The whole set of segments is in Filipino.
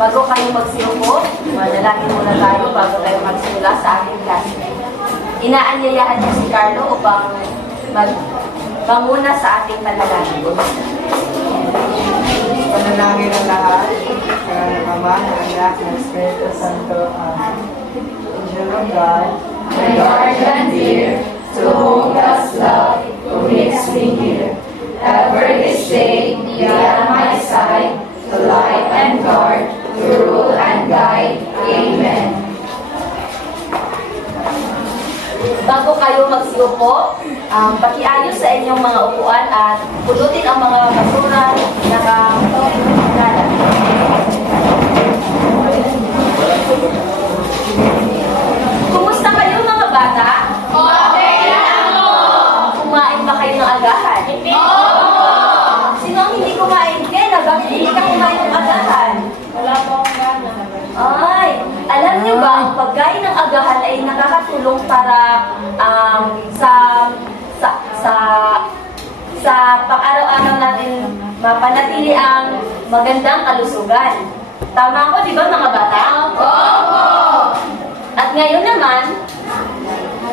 Bago kayo magsiupo, manalangin muna tayo bago tayo magsimula sa ating klase. Inaanyayahan niyo si Carlo upang magmuna sa ating panalangin. Panalangin ang lahat, ng Ama, ng Anak, ng Espiritu Santo. Angel of God, my guardian dear, to whom God's love makes me hear. Ever this day, be at my side, to light and guard, to rule and guide. Amen. Bago kayo magsiupo, pakiayos sa inyong mga upuan at pulutin ang mga basura na nakakala. Kumusta kayo mga bata? Okay lang po! Kumain ba kayo ng agahan? Hindi po! Sino ang hindi kumain? Kaya bakit hindi ka kumain ng agahan? Wala po akong gana. Ay, alam niyo ba, ang pagkain ng agahan ay nakakatulong para sa pang-araw-araw natin mapanatili ang magandang kalusugan. Tama ako, di ba mga bata? Opo! At ngayon naman,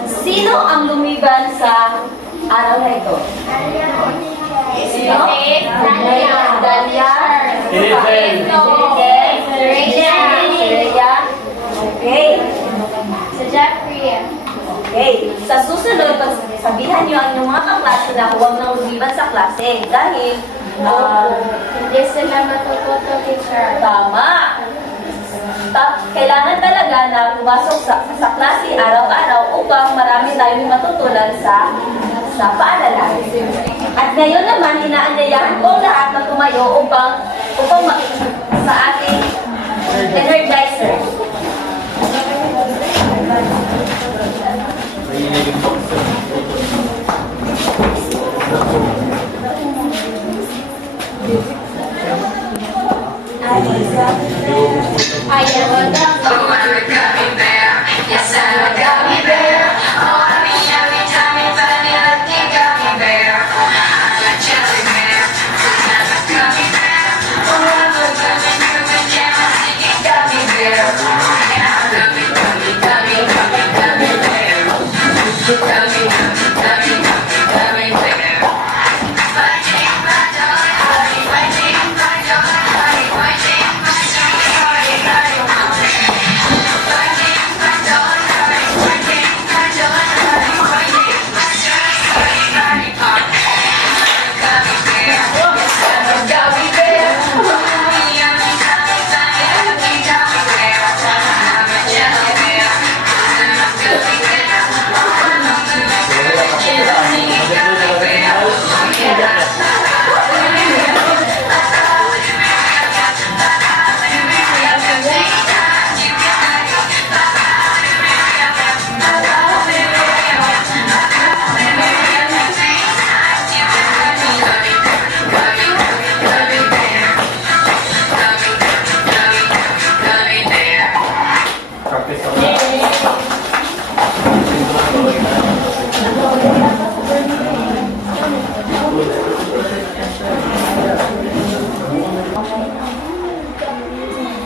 sino ang lumiban sa araw na ito? Sino? Dalia. Okay. Sa Jeffrey. Okay. Sa susunod, sabihan niyo ang inyong mga kaklase na huwag nang lumiban sa klase. Dahil, Hindi sila matututo, teacher. tama. Kailangan talaga na pumasok sa klase araw-araw upang marami tayong matutunan sa paaralan. At ngayon naman, inaanyayahan ko ang lahat na tumayo upang sa ating energizer. I am a dumb gummy bear. Yes, I'm a gummy bear. Oh, I mean, yummy, tummy, vanilla, gummy bear. I'm a jelly bear. I'm a gummy bear. Oh, I'm a gummy, gummy, jam, singing gummy bear. Yeah, I'm a gummy, gummy, gummy, gummy, gummy bear. Gummy, gummy, gummy, gummy, gummy bear. Fighting my dog, honey, fighting my dog, honey, fighting my dog, honey, honey, fighting my dog, honey, fighting my dog, honey, fighting my dog, honey, gummy bear. Yes, I'm a gummy bear. Yummy, yummy, gummy, gummy, gummy bear. I'm a jelly bear. I'm a gummy bear. I'm a gummy bear. Singing gummy bear. Yeah.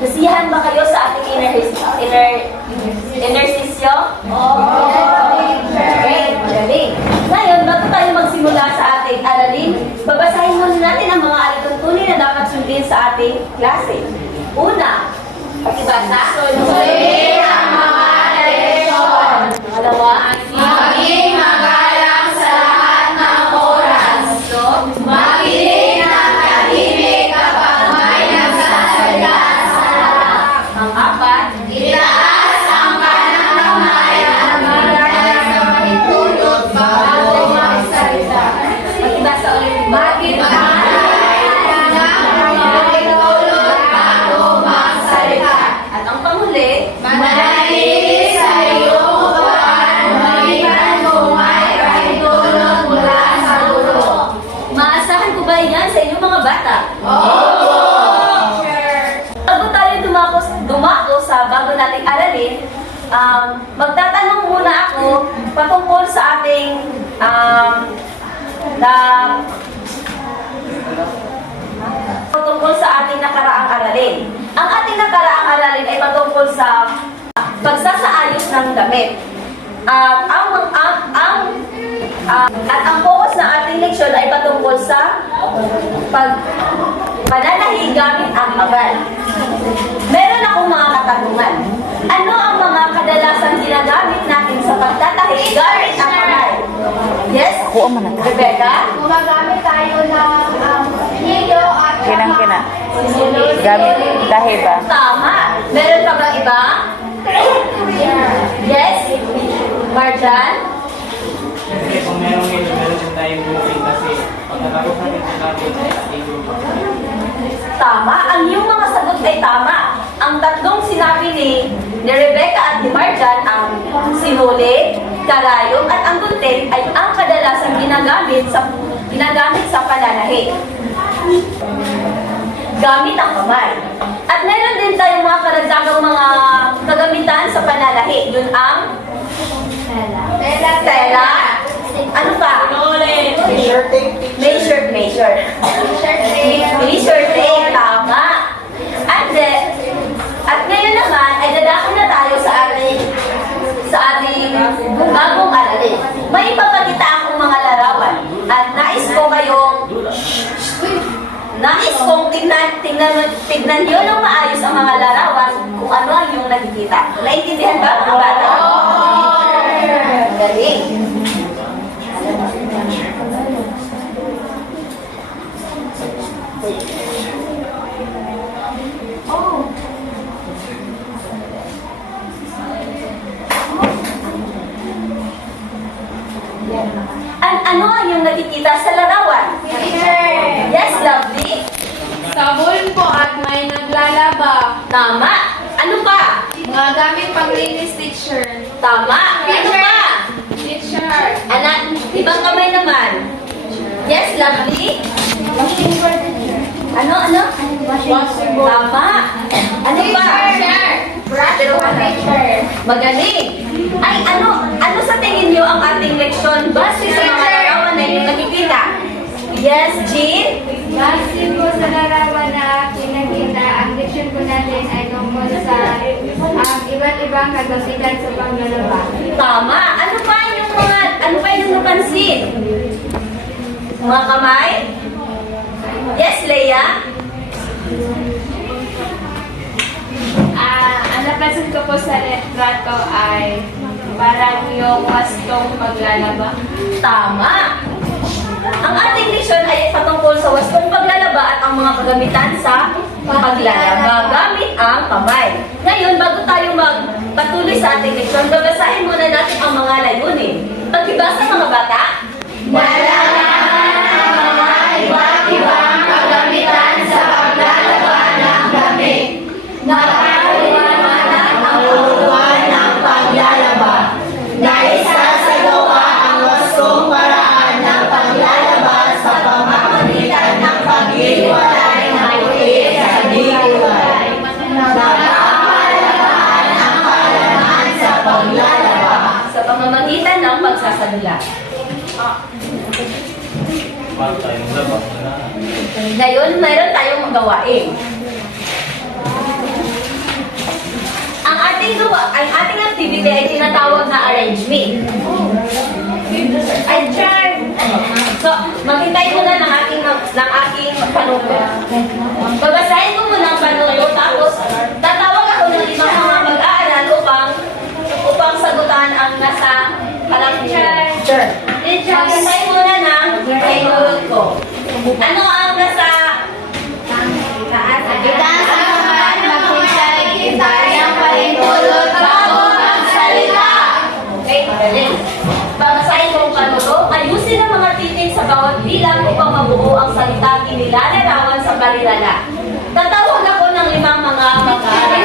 Nasiyahan ba kayo sa ating inner session? Okay, magaling. Ngayon, bago tayo magsimula sa ating aralin, babasahin muna natin ang mga alituntunin na dapat sundin sa ating klase. Una, pakibasa. Sundin ang mga lesson. Pangalawa, Maging magalang sa lahat ng oras. Makinig ng tahimik kapag may nagsasalita sa harap. pang-apat, Itaas ang kanang kamay at magalang sa pagtutulog bago magsalita. pakibasa ulit. Maging mahalayan ng pagtutulog bago magsalita. At ang panghuli, Manatili sa iyong upuan, maliban kung may pahintulot mula sa guro. maasahan ko ba yan sa inyong mga bata? Opo! Bago tayo dumako sa bago nating aralin, magtatanong muna ako patungkol sa ating tungkol sa ating nakaraang aralin. Ang ating nakaraang aralin ay patungkol sa pagsasaayos ng damit. At ang focus ng ating leksyon ay patungkol sa pananahi gamit ang kamay. Meron akong mga katanungan. Ano ang mga kadalasan ginagamit natin sa pagtatahi gamit ang kamay? Yes? Rebecca? Gumagamit tayo ng hilo at Kinang-kina. Gamit tahi ba? Tama. Meron pa bang iba? Yes? Marjan? Kasi kung merong hilo, meron din tayong booking kasi pagkatapos natin natin ay hilo. Tama. Ang iyong mga sagot ay tama. Ang tatlong sinabi ni Rebecca at ni Marjan, ang sinuli, karayom at ang gunting ay ang kadalasan ginagamit sa pananahi. Gamit ang kamay. At meron din tayong mga karagdagang mga kagamitan sa pananahi. Yun ang tela. Ano pa? Measure tape. Measure tape. Tama. At ngayon naman ay dadako na tayo sa ating bagong aralin. May ipapakita akong mga larawan at nais kong tignan niyo ng maayos ang mga larawan kung ano ang iyong nakikita. Naintindihan ba mga bata? Galing. Ano ang iyong nakikita sa larawan? Yes, lovely. sabon po at may naglalaba. Tama. Ano pa? Mga gamit panglinis teacher. Tama. Ano pa? Teacher. Ibang kamay naman. Yes, lovely. Ano? Washing board. Tama. Ano pa? Brush for teacher. Magaling. Ay, ano sa tingin niyo ang ating leksyon base sa mga larawan na inyong nakikita? Yes, Jean? Base po sa larawan na pinakita, ang leksyon po natin ay tungkol sa iba't ibang kagamitan sa panglalaba. Tama. Ano pa inyong napansin? Mga kamay? Yes, Leia? Ang napansin ko po sa retrato ay parang yung wastong paglalaba. Tama. Ang ating leksyon ay patungkol sa wastong paglalaba at ang mga kagamitan sa paglalaba gamit ang kamay. Ngayon, bago tayo magpatuloy sa ating leksyon, babasahin muna natin ang mga layunin. Pagbasa mga bata. Iba't-ibang kagamitan sa paglalaba ng damit. Napaliwanag ang turuan ng paglalaba na isasagawa ang wastong paraan ng paglalaba sa pamamagitan ng paghiwalay ng puti sa hiwalay. Napapalagaan ang kaalaman sa paglalaba sa pamamagitan ng pagsasadula. Ngayon, mayroon tayong gawain. Ang ating activity ay tinatawag na arrange me. Ay, Char! So, maghintay muna ng aking panunod. Babasahin ko muna ang panunod, tapos tatawag ako ng ibang mga mag-aaral upang sagutan ang nasa harap niyo. Sure. Maghintay muna ng panunod ko. Ano ang nasa itaas ang naman maghintay tayong palintulot bago magsalita. Okay, magaling. Babasahin ko ang panunod. Ayusin ang mga titik sa bawat bilang upang mabuo ang salitang inilalarawan sa balirala. Tatawag ako ng limang mga mag-aaral.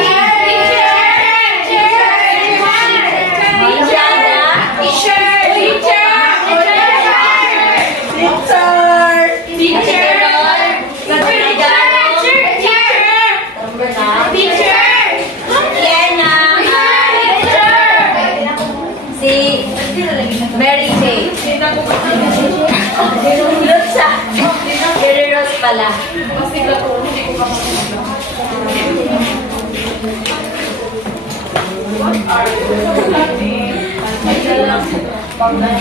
Mary Kay. Mary Rose pala. Run out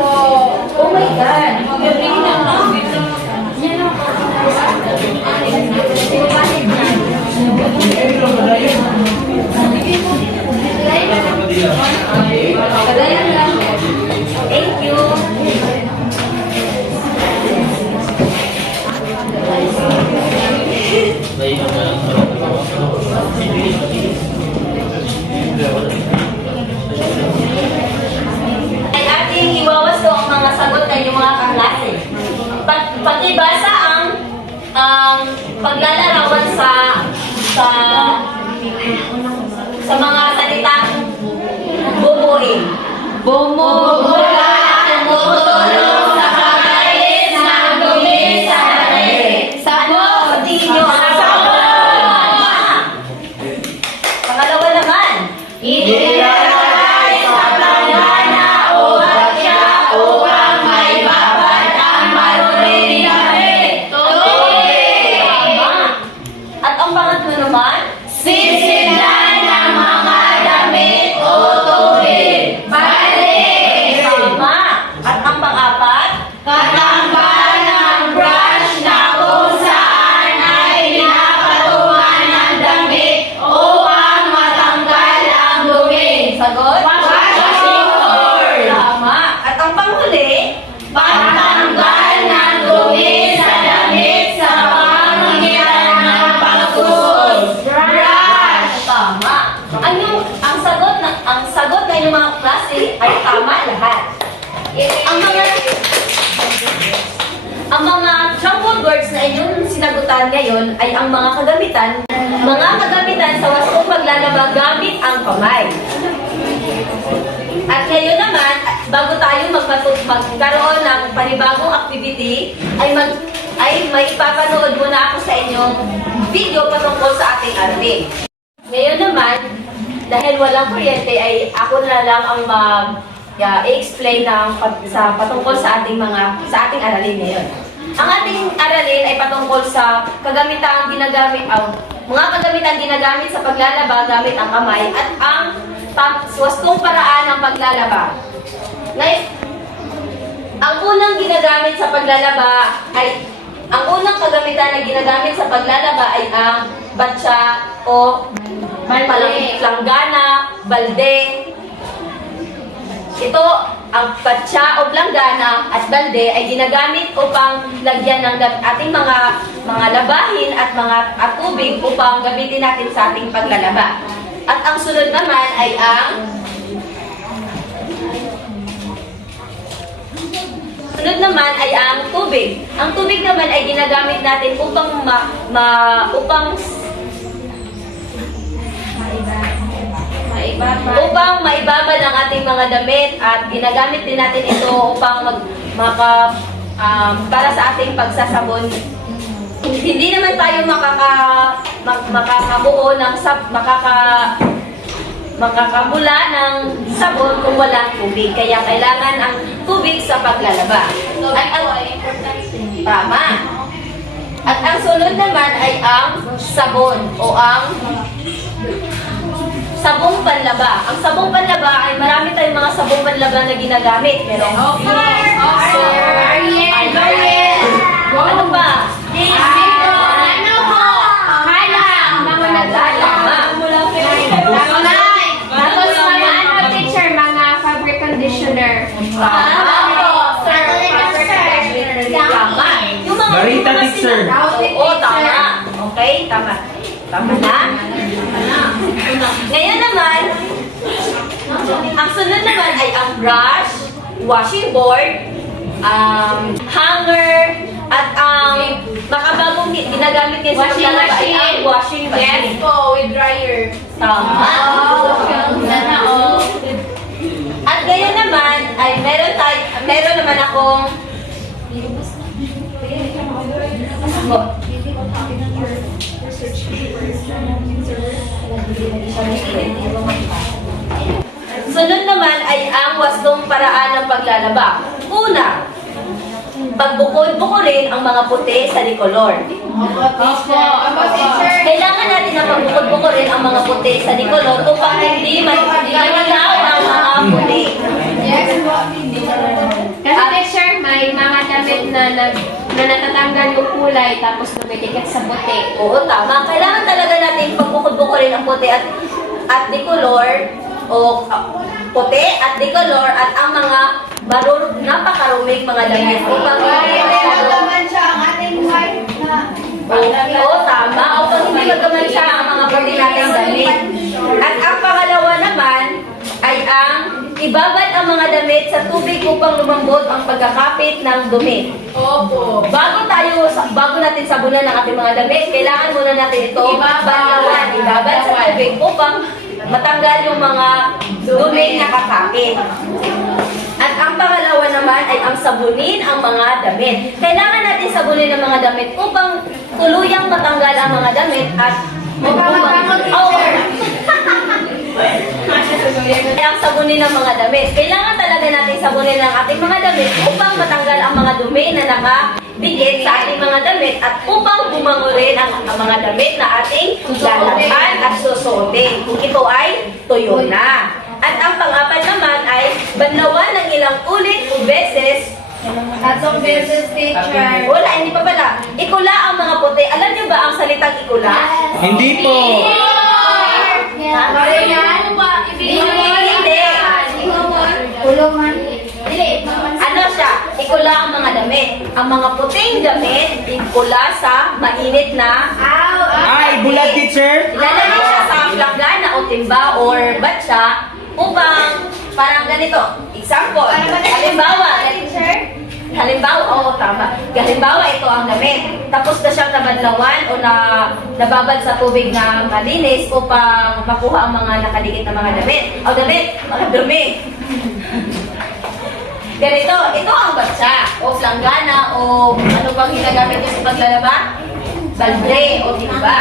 po. Oh my God! Thank you. Ay ating iwawasto ang mga sagot ng inyong mga kaklase. Pakibasa ang paglalarawan sa mga salitang bumuin. Bumubula, tumutulong sa pagkain ng dumi sa langit. Sabon! Sabihin nyo ang sabon! Pangalawa naman. Ilalagay sa planggana o batya upang maibabad ang maruling damit. Tubig! Tama. At ang pangatlo naman, sisidlan ng mga damit o tubig. Balik! Tama. At ang pang-apat, katanggal ng brush na kung saan ay pinapatungan ng damit upang matanggal ang dumi. Sagot? Washing board. Tama. At ang panghuli, pagtanggal ng dumi sa damit sa pamamagitan ng pagsusot. Brush. Tama. Ang sagot ng inyong mga klase ay tama lahat. Ang mga jumbled words na inyong sinagutan ngayon ay ang mga kagamitan sa wastong paglalaba gamit ang kamay. At ngayon naman, bago tayo magkaroon ng panibagong activity, ay may ipapanood muna ako sa inyong video patungkol sa ating aralin. Ngayon naman, dahil walang kuryente, ay ako na lang ang i-explain patungkol sa ating aralin ngayon. Ang ating aralin ay patungkol sa mga kagamitang ginagamit sa paglalaba gamit ang kamay at ang wastong paraan ng paglalaba. Ngayon, ang unang kagamitan na ginagamit sa paglalaba ay ang batya o planggana, balde. Ito, ang batya o planggana at balde ay ginagamit upang lagyan ng ating mga labahin at tubig upang gamitin natin sa ating paglalaba. At ang sunod naman ay ang tubig. Ang tubig naman ay ginagamit natin upang maibabad ang ating mga damit at ginagamit din natin ito upang para sa ating pagsasabon. Hindi naman tayo makakabuo ng makakamula ng sabon kung walang tubig. Kaya kailangan ang tubig sa paglalaba. Tama. At ang sunod naman ay ang sabon o ang sabong panlaba. Ang sabong panlaba ay marami tayong mga sabong panlaba na ginagamit. Merong Ariel. Ano ba? Conditioner. Marita teacher. Oo, tama. Okay, tama. Tama na? Ngayon naman, ang sunod naman ay ang brush, washing board, hanger, at ang makabagong ginagamit ngayon sa paglalaba ay ang washing machine. Yes po, with dryer. Tama. At ngayon naman ay meron naman akong So Sunod naman ay ang wastong paraan ng paglalaba. Una, pagbukod-bukurin ang mga puti sa dikolor. Kailangan natin na pagbukod-bukurin ang mga puti sa dikolor upang hindi manilaw ang mga puti. Kasi teacher, may mga damit na natatanggal yung kulay tapos lumidikit sa puti. Oo, tama. Kailangan talaga natin pagbukod-bukurin ang puti at dikolor o puti at dikolor at ang mga napakaruming mga damit upang siya ang ating white na Oo, tama. Upang hindi magkamansya ang mga puti nating damit. At ang pangalawa naman ay ang ibabad ang mga damit sa tubig upang lumambot ang pagkakapit ng dumi. Opo. Bago natin sabunan ang ating mga damit, kailangan muna natin ito ibabad sa tubig upang matanggal yung mga dumi na kakapit. At ang pangalawa naman ay ang sabunin ang mga damit. Kailangan natin sabunin ang mga damit upang tuluyang matanggal ang mga damit at ang sabunin ng mga damit. Kailangan talaga natin sabunin ang ating mga damit upang matanggal ang mga dumi na nakabigit sa ating mga damit at upang bumango rin ang mga damit na ating lalakhan at susuotin kung ito ay tuyo na. At ang pang-apat naman ay banlawan ng ilang ulit o beses. Tatlong beses, teacher. Wala, hindi pa pala. Ikula ang mga puti. Alam niyo ba ang salitang ikula? Hindi po. Hindi. Kulungan. Ano siya? Ikula ang mga damit. Ang mga puting damit, ikula sa mainit na Ay, bulat teacher. ilalagay siya sa planggana o timba or batsa upang parang ganito. Example. Halimbawa, oo, tama. Halimbawa, ito ang damit. Tapos na siyang nabadlawan o nababad sa tubig na malinis upang makuha ang mga nakadikit na mga damit. O damit, mga dumi. Ganito, ito ang batsa o planggana o ano bang ginagamit niyo sa paglalaba? Balde o timba.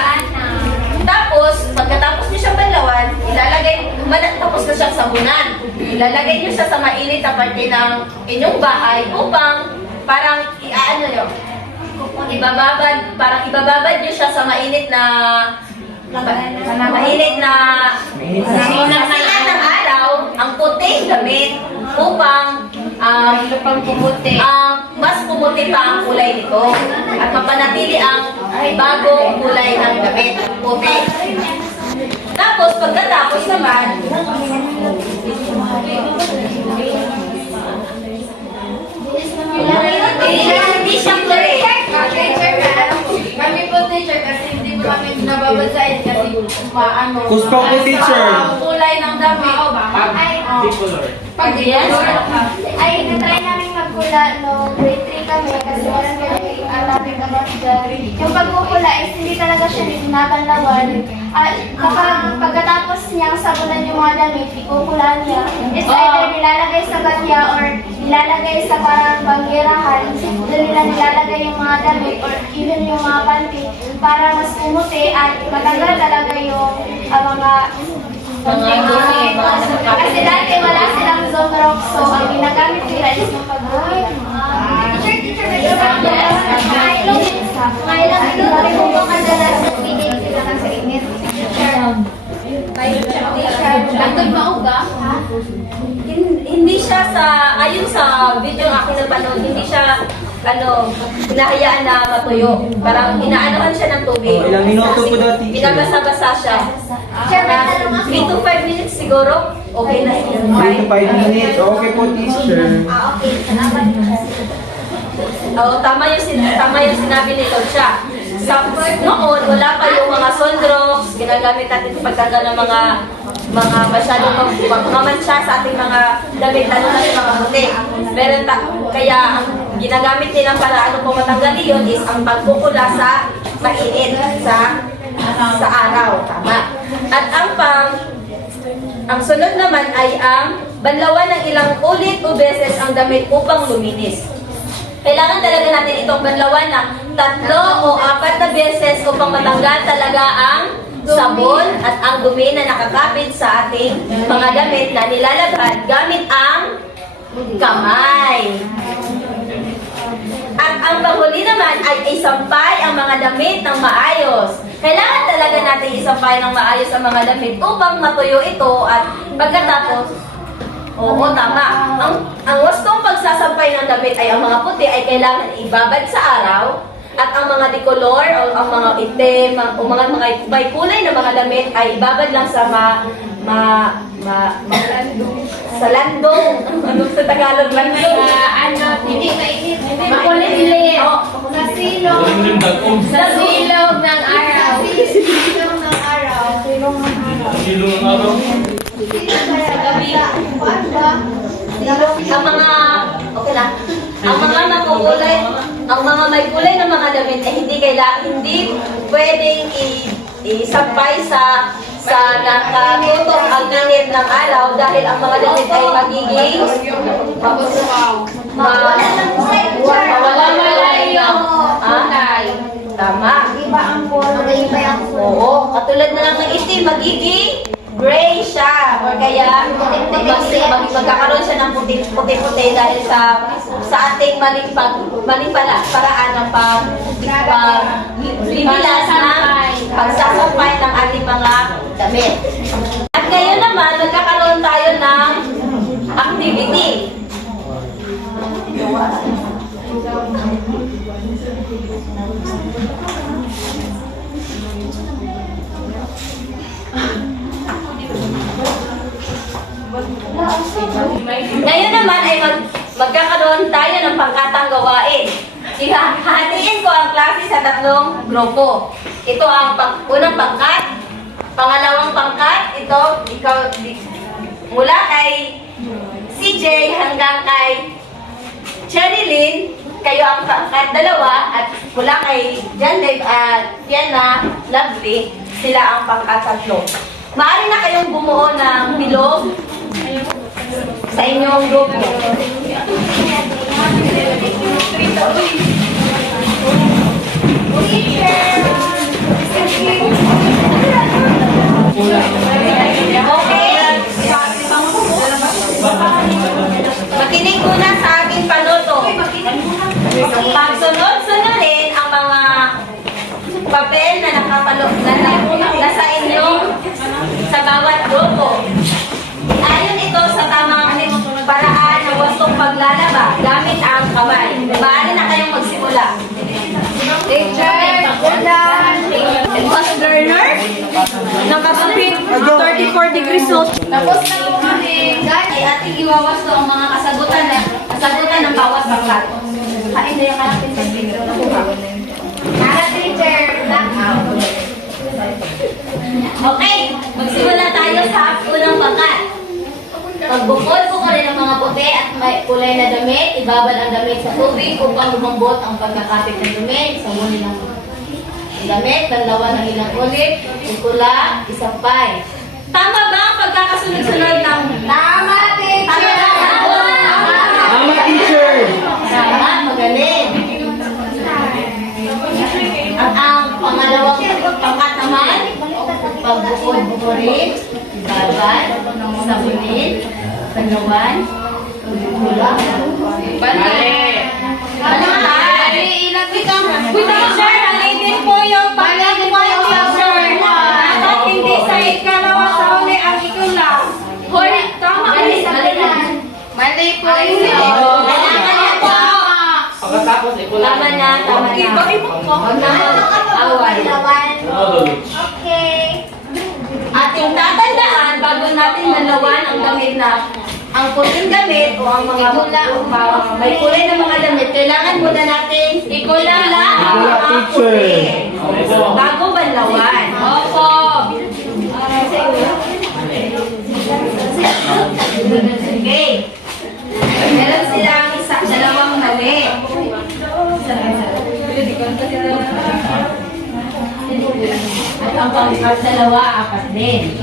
Tapos, pagkatapos niyo siyang banlawan, tapos na siyang sabunan. Ilalagay niyo siya sa mainit na parte ng inyong bahay upang parang ibababad niyo siya sa mainit na sikat ng araw ang puting damit upang mas pumuti pa ang kulay nito at mapanatili ang bagong kulay ng damit, puti. Tapos, pagkatapos naman, hindi siya correct. Kami po, teacher, kasi hindi po kami nababasahin kasi maano. Kuspa po teacher. Kulay ng dami. Pag Ay, natry namin magkula no grade 3 kami kasi walang kami ang topic about dyan. Yung pagkukula is hindi talaga siya nabanlawan. At kapag pagkatapos niyang sabunan yung mga damit, ikukulaan niya. It's either nilalagay sa batya or nilalagay sa parang banggerahan. Doon nila nilalagay yung mga damit or even yung mga panty para mas pumuti at matagal talaga yung mga kasi dati wala silang zone rock, so ang ginagamit nila is yung pag-bukid. Teacher, ngayon lang kung makadalas bumigay sila ng sa init. Tagod mauga? Hindi siya ayon sa video ng aking napanood, hindi siya hinahayaan na matuyo. Parang inaanohan siya ng tubig. Ilang minuto po daw, teacher? Binabasa-basa siya. 3 to 5 minutes siguro. Okay na yun. 3 to 5 minutes. Okay po teacher. Okay, salamat. Oo, tama yung sinabi ni Tonsha. Noon, wala pa yung mga sunrocks, ginagamit natin sa pagtanggal ng mga masyadong mga mansya sa ating mga damit, lalo na yung mga puti. Kaya ang ginagamit nilang paraan kung matanggal yun is ang pagkukula sa mainit sa araw. Tama. At ang sunod naman ay ang banlawan ng ilang ulit o beses ang damit upang luminis. Kailangan talaga natin itong banlawan ng 3 o 4 na beses upang matanggal talaga ang sabon at ang dumi na nakakapit sa ating mga damit na nilalabhan gamit ang kamay. At ang panghuli naman ay isampay ang mga damit ng maayos. Kailangan talaga natin isampay ng maayos ang mga damit upang matuyo ito at pagkatapos, oo, tama. Ang wastong pagsasampay ng damit ay ang mga puti ay kailangan ibabad sa araw at ang mga decolor o ang mga itim o mga may kulay na mga damit ay ibabad lang sa sa landong. Ano sa Tagalog? Landong. Hindi mainit. Makulit. Sa silong. Sa silong ng araw. Silong ng araw. Ang mga, okay lang, ang mga makukulay, ang mga may kulay na mga damit ay hindi pwedeng isampay sa nakatutok ang init ng araw dahil ang mga damit ay magiging mawala yung kulay. Tama. Iba ang color. Iba ang Oo, katulad na lang ng itim, magiging gray siya. Or kaya magkakaroon siya ng puti-puti dahil sa ating maling paraan ng pagbibilas ng pagsasampay ng ating mga damit. At ngayon naman, magkakaroon tayo ng activity. Ngayon naman ay magkakaroon tayo ng pangkatang gawain. Hahatiin ko ang klase sa tatlong grupo. Ito ang unang pangkat, pangalawang pangkat, ito, mula kay CJ hanggang kay Cherilyn, kayo ang pangkat dalawa, at mula kay John Dave at Diana Lovely, sila ang pangkat tatlo. Maaari na kayong bumuo ng bilog sa inyong grupo. Okay. Makinig muna sa aking panuto. Pagsunod-sunodin ang mga papel na nasa inyong sa bawat grupo. Ayon ito sa tamang paraan ng wastong paglalaba gamit ang kamay. Maaari na kayong magsimula. Teacher, It was learner. Nakasupit 34 degrees Celsius. tapos na po kami. Ay ating iwawasto ang mga kasagutan ng bawat pangkat. Kain na yung kalapin sa video. Tara, teacher. Okay, magsimula tayo sa unang pangkat. Pagbukod po ka rin ng mga puti at may kulay na damit, ibabal ang damit sa tubig upang lumambot ang pagkakapit ng damit. Samunin ang damit, banlawan ng ilang ulit, ikula, isampay. Tama ba ang pagkakasunod-sunod ng Tama, teacher. Tama, teacher. Tama, magaling. At ang pangalawang pangkat naman, pagbukod-bukurin, ibabal, sabunin, banlawan, ikula. Balik. Teacher, nalitin po yung pagkakas mo yung teacher. At hindi sa ikalawa sa uli ang ikula. Hoy, tama. Mali po ito. Kailangan yan po. Tama na, tama na. Huwag na mag-away. Okay. At yung tatandaan, bago natin nalawan ang damit na ang puting damit o ang mga may kulay na mga damit, kailangan muna natin ikula ang mga puti bago banlawan. Opo. Okay. Meron silang dalawang damit. At ang pangkat dalawa, apat din.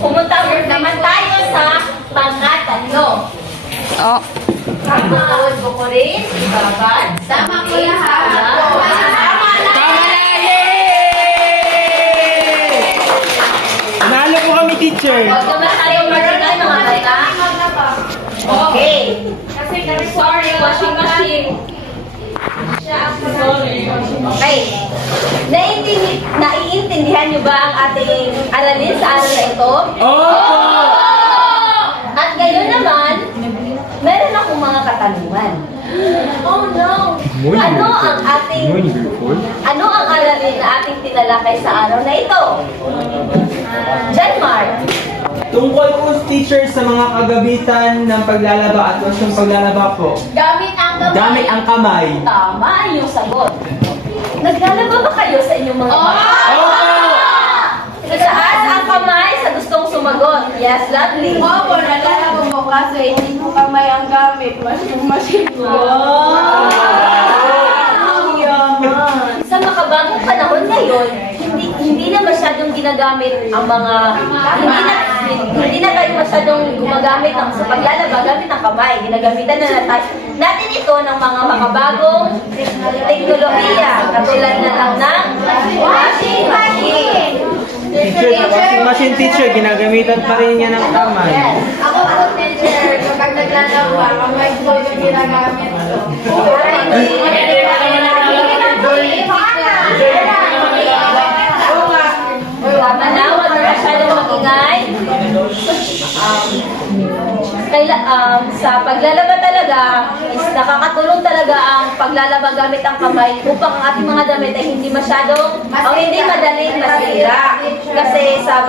Pumunta naman tayo sa pangkat tatlo. Oh. Pagbukurin, bukurin, ibabad. Tama po lahat. Tama na! Tama na! Yay! Huwag naman tayong maringay mga bata. Okay. Sorry, washing machine. Okay. Naiintindihan niyo ba ang ating aralin sa araw na ito? Opo! At ngayon naman, meron akong mga katanungan. Oh no! Ano ang aralin na ating tinalakay sa araw na ito? John Mark. Tungkol po teacher sa mga kagabitan ng paglalaba at wasyong paglalaba po. Gamit ang kamay. Gamit ang kamay. Tama ang iyong sagot. Naglalaba ba kayo sa inyong mga Itaas ang kamay sa gustong sumagot. Yes, lovely. Opo, nalala ko kasi hindi ko kamay ang gamit. Washing machine ko. Sa makabagong panahon ngayon, hindi na masyadong ginagamit ang mga hindi na tayo masyadong gumagamit sa paglalaba gamit ang kamay. Ginagamitan na natin ito ng mga makabagong teknolohiya katulad na lang ng washing machine. Teacher, sa washing machine teacher, ginagamitan pa rin niya ng kamay. Ako po, teacher, kapag naglalaba, kamay ko yung ginagamit ko. Tama na, huwag na masyadong magingay. Sa paglalaba talaga, is nakakatulong talaga ang paglalaba gamit ang kamay upang ang ating mga damit ay hindi masyadong o hindi madaling masira. Kasi sa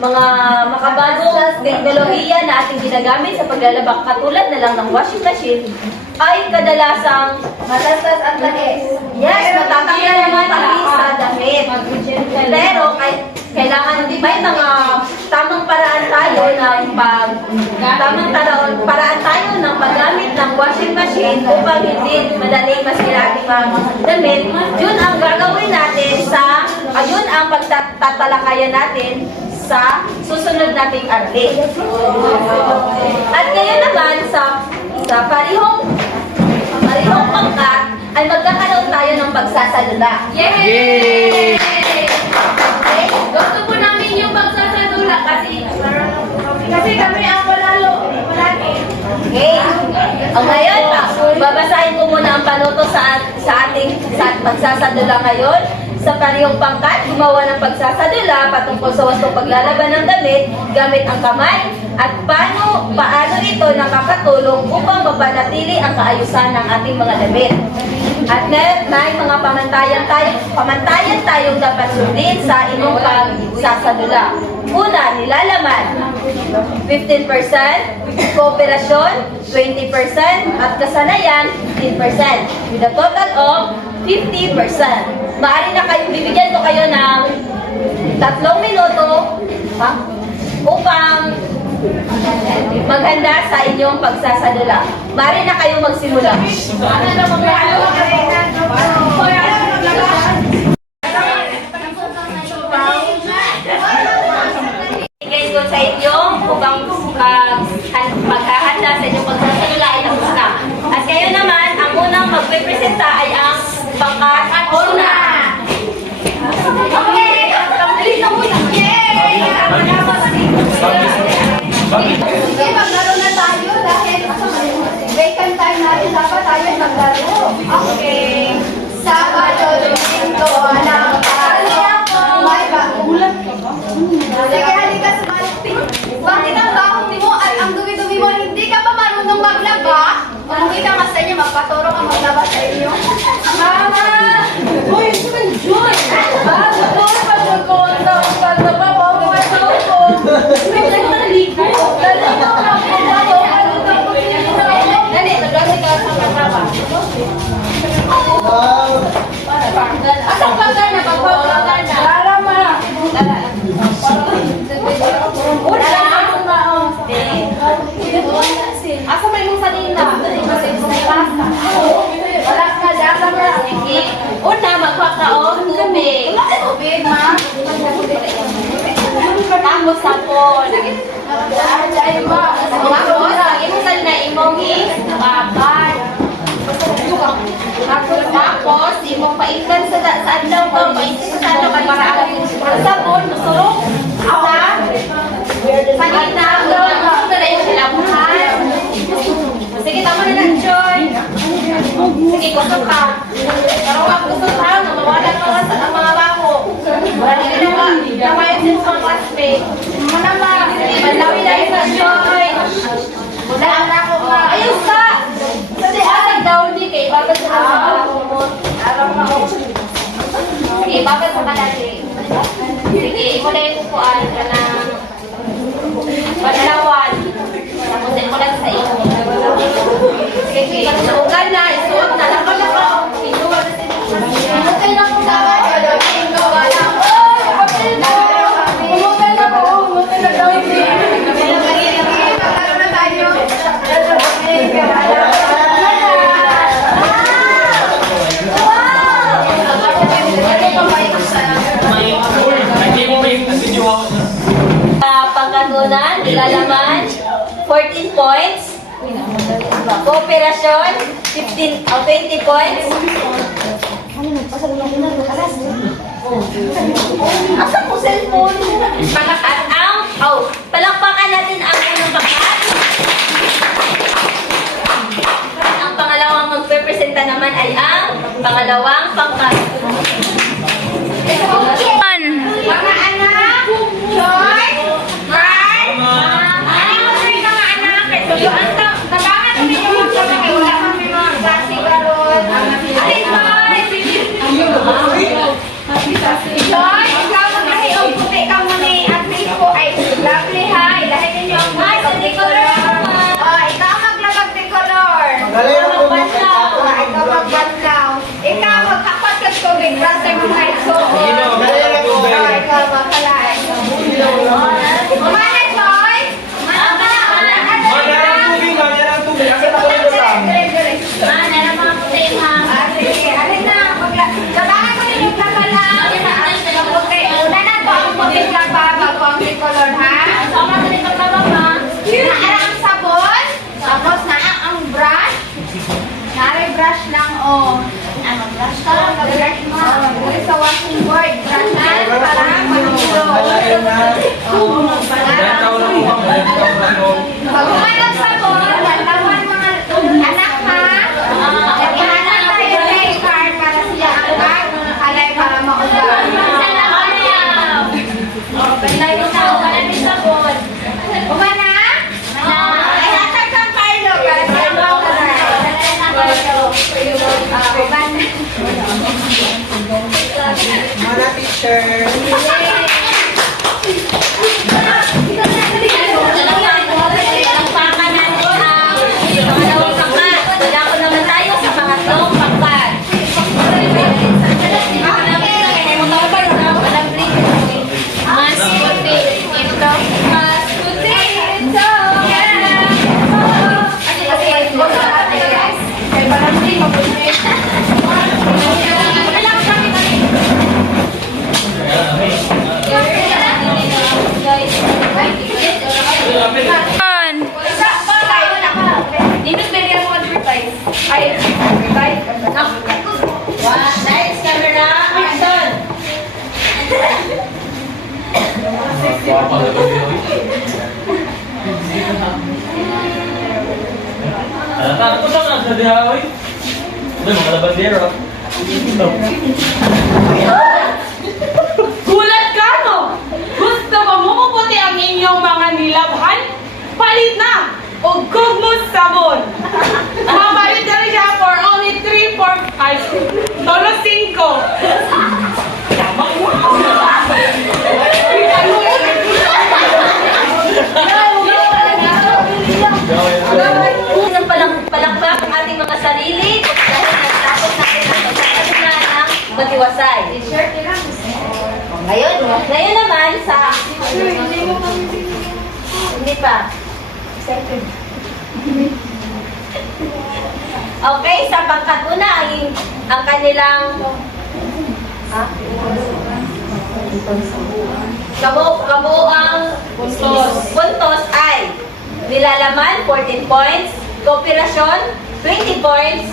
mga makabagong teknolohiya na ating ginagamit sa paglalaba katulad na lang ng washing machine ay kadalasang Matastas ang tanis. yes, matatanggal naman ang sa damit. Pero kailangan may mga tamang paraan tayo ng paggamit ng washing machine upang hindi madaling masira ating mga damit. Yun ang gagawin natin ayun ang pagtatalakayan natin sa susunod nating aralin. At ngayon naman sa parihong pangkat ay magkakaroon tayo ng pagsasalula. Yay! Okay? Gusto po namin yung pagsasalula kasi kami ang palalo. Okay. Ang ngayon, babasahin ko muna ang panuto sa ating pagsasadula ngayon. Sa parehong pangkat, gumawa ng pagsasadula patungkol sa wastong paglalaban ng damit gamit ang kamay at paano ito nakakatulong upang mapanatili ang kaayusan ng ating mga damit. At ngayon, may mga pamantayan tayong dapat sundin sa inyong pagsasadula. Una, nilalaman, 15%, kooperasyon, 20%, at kasanayan, 15%, with a total of 50%. Maaari na bibigyan ko kayo ng 3 minuto upang maghanda sa inyong pagsasadula. Maaari na kayo magsimula. Ibigay ko sa inyo upang paghahanda sa inyong pagsasadula ay tapos na. At kayo naman, ang unang magpipresenta ay ang pangkat at una. Okay! Complete na po lang. Yay! Maglaro na tayo dahil vacant time natin dapat tayo maglaro. Okay. Sabado, Domingo, ng may ulan ka ba? Sige, halika sa malapit. Bakit ang baho mo at ang dumi-dumi mo? Hindi ka pa marunong maglaba? Umuwi ka nga sa inyo, magpaturo ka maglaba sa inyo. Mama! Uy, ito man Joy! Ito na pag-magkonta. Paglaba, bago ka sa ako. May nagtaliko. Nalito ka po tayo. Ano na po Dali, nagkasi ka sa maglaba. Asang pagana? Pagpapagana. Lara ma. Una asa may mong sanina? Wala ka dasa mo. Una, magpakaon tubig. Tubig, ma. Tapos sapon. Ay, ma. Tapos, imusal na imong ibaban. Tapos, imong painggan sa adlaw ko, painggan sa adlaw, para ang sabon, musurok sa Panita, gusto na yung silabuhan. Sige, tama na lang, Joy. Sige, gusto ka. Pero wag gusto ka, namawalan mo sa mga bako. Wala nila nawa yung sin sa classmate. Muna ma, malawi-lawi sa Joy. Wala na ako ka. Ayun ka! Kasi atag daw di kay bakit sa bako mo. Araw na ako. Sige, bakit sa kanali? Sige, muna yung kukuan ka na panalawan. Tapos ay mula sa iyo. Sige, sugan na, isuot na. Lako na ko. Inuwa na siya. Okay na kung dapat. Inuwa na ko. Okay na. Umukan na ko. Umukan na daw. Magkakaroon na tayo. Pangkatunan, nilalaman, 14 points. Kooperasyon, 20 points. Asan mo cellphone? Palakpakan natin ang unang pangkat. Ang pangalawang magpepresenta naman ay ang pangalawang pangkat. Mga anak, Joy, Mark, mga anak, tuloan to. Nabangan kami yung mga kami, wala kami mga klase karon. Alin, Joy? Joy, ikaw mag-ahiog, puti ka muna at ko ay lovely ha. Ilahin ninyo ang mga tricolor. Ikaw maglabag tricolor. Ikaw magbanlaw. Ikaw magkapat ka tubig, brother mo na ito. Ikaw makalay. Kumanan, Joy? Alin na, gabangan ko ninyo plapala. Puti, una na to ang puti plapa bago ang tricolor, ha? Naara ang sabon, tapos naa ang brush. Naara brush lang, oh. Ano, brush ka lang, brush mo. Uli sa washing board, brush lang para manulo. Pag umanang sabon, lantawan mga anak, ha? Ihanan tayo ng card para siya ang alay para maulan. Umana? Ihatag kang Carlo para siya maulan. Mga teacher. Palakpakan natin ang pangalawang pangkat. Dako naman tayo sa pangatlong pangkat. Mas puti. Ito. Mas puti. Ito. Nice camera. Action. Ako lang ang sa dihawi. Ito, mga labandero. Gulat ka, no? Gusto mo mumuputi ang inyong mga nilabhan? Palit na! O gugmos sabon! Mapalit na rin siya for only 3, 4, 5, tolo 5. Unang palakpak ang ating mga sarili dahil nagtapos natin ang pagkakalunan ng matiwasay. Ngayon naman sa... Hindi pa. Okay, sa pangkatuna ang kanilang kabuang puntos ay nilalaman 14 points, kooperasyon 20 points,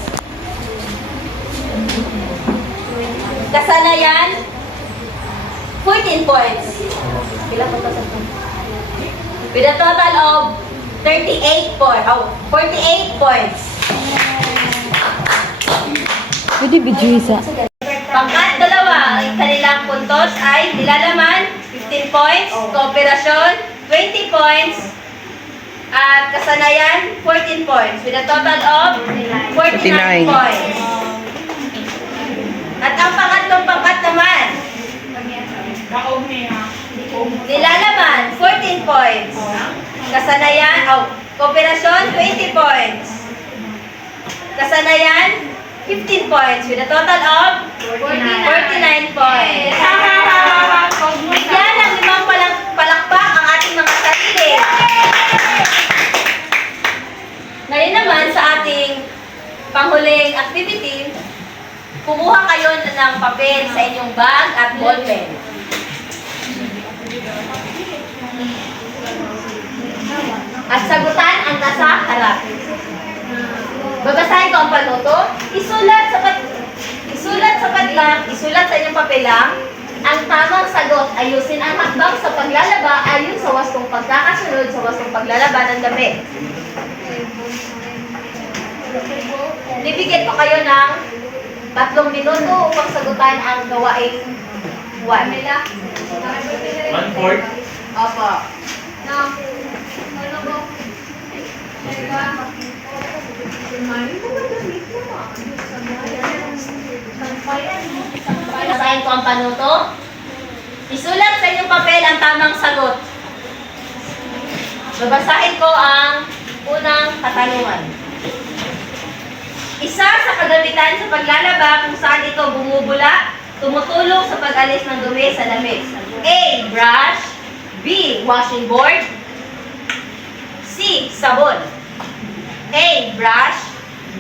kasanayan 14 points. Ilan po to sa with a total of 48 points. 48 points. Pangkat dalawa, ang kanilang puntos ay nilalaman, 15 points, kooperasyon, 20 points, at kasanayan, 14 points, with a total of 49 points. At ang pangatlong pangkat naman, nilalaman, 14 points, kasanayan, kooperasyon, 20 points, kasanayan, 15 points, with a total of 49 points. Bigyan ng limang palakpak ang ating mga sarili. Ngayon naman sa ating panghuling activity, kumuha kayo ng papel sa inyong bag at ballpen. At sagutan ang nasa harap. Babasahin ko ang panuto. Isulat sa inyong papelang ang tamang sagot. Ayusin ang hakbang sa paglalaba ayon sa wastong pagkakasunod sa wastong paglalaba ng damit. Bibigyan ko kayo ng 3 minuto upang sagutan ang gawain 1. 1/4. Opo. Basahin ko ang panuto. Isulat sa inyong papel ang tamang sagot. Babasahin ko ang unang katanungan. Isa sa kagamitan sa paglalaba kung saan ito bumubula, tumutulong sa pag-alis ng dumi sa damit. A. Brush. B. Washing board. C. Sabon. A. Brush.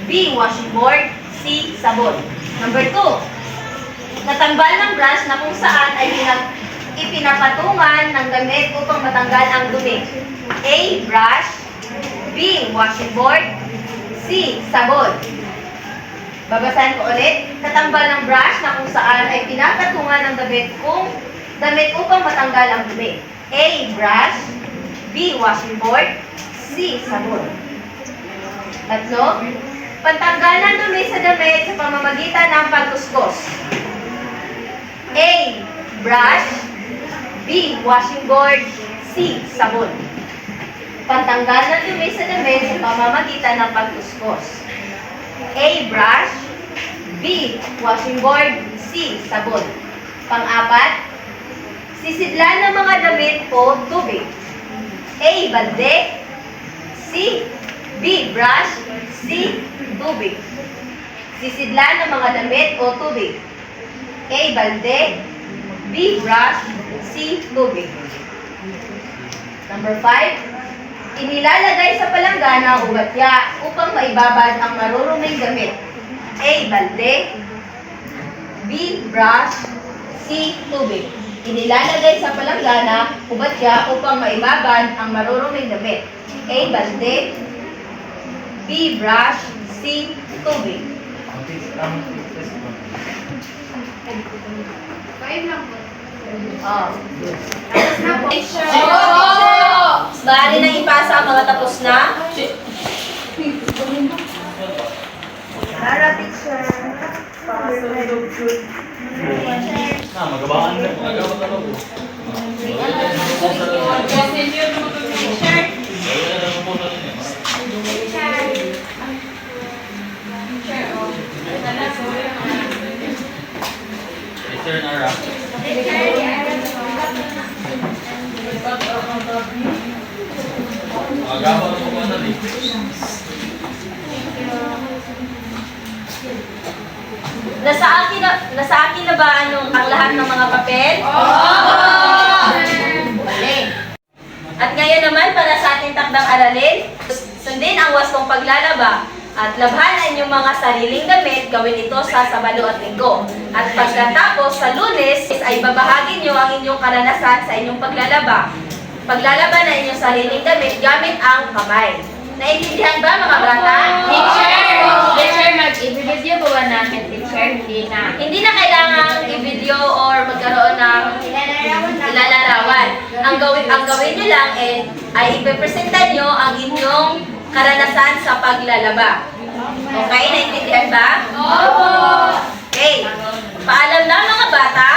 B. Washing board. C. Sabon. Number 2. Natambal ng brush na kung saan ay ipinapatungan ng damit upang matanggal ang dumi. A. Brush. B. Washing board. C. Sabon. Babasahin ko ulit. Tatambal ng brush na kung saan ay pinapatungan ng damit upang matanggal ang dumi. A. Brush. B. Washing board. C. Sabon. 3. Pantanggal ng dumi sa damit sa pamamagitan ng pagkuskus. A. Brush. B. Washing board. C. Sabon. Pantanggal ng dumi sa damit sa pamamagitan ng pagkuskus. A. Brush. B. Washing board. C. Sabon. 4. Sisidlan ng mga damit o tubig. A. Balde. B. Brush. C. Tubig. Sisidlan ng mga damit o tubig. A. Balde. B. Brush. C. Tubig. Number 5. Inilalagay sa palanggana o batya upang maibabad ang maruruming damit. A. Balde. B. Brush. C. Tubig. Inilalagay sa palanggana o batya upang maibabad ang maruruming damit. A. Balde. B. Brush. C. Tubig. 5 lang po. Bali nang ipasa ang mga tapos na. Magabaan na. Magabaan na po. Teacher na ra. Magabaan na po na rin. Nasa akin na ba ang lahat ng mga papel? Balik. At ngayon naman, para sa ating takdang aralin, sundin ang wastong paglalaba at labhan ang inyong mga sariling damit, gawin ito sa Sabado at Linggo. At pagkatapos sa Lunes, ay babahagi nyo ang inyong karanasan sa inyong paglalaba. Paglalaba ng inyong sariling damit gamit ang kamay. Naiintindihan ba mga bata? Teacher, mag-i-video ba natin, teacher? Hindi na kailangang i-video or magkaroon ng ilalarawan. Ang gawin nyo lang ay ipepresenta nyo ang inyong karanasan sa paglalaba. Okay, naintindihan ba? Opo! Okay. Paalam na mga bata.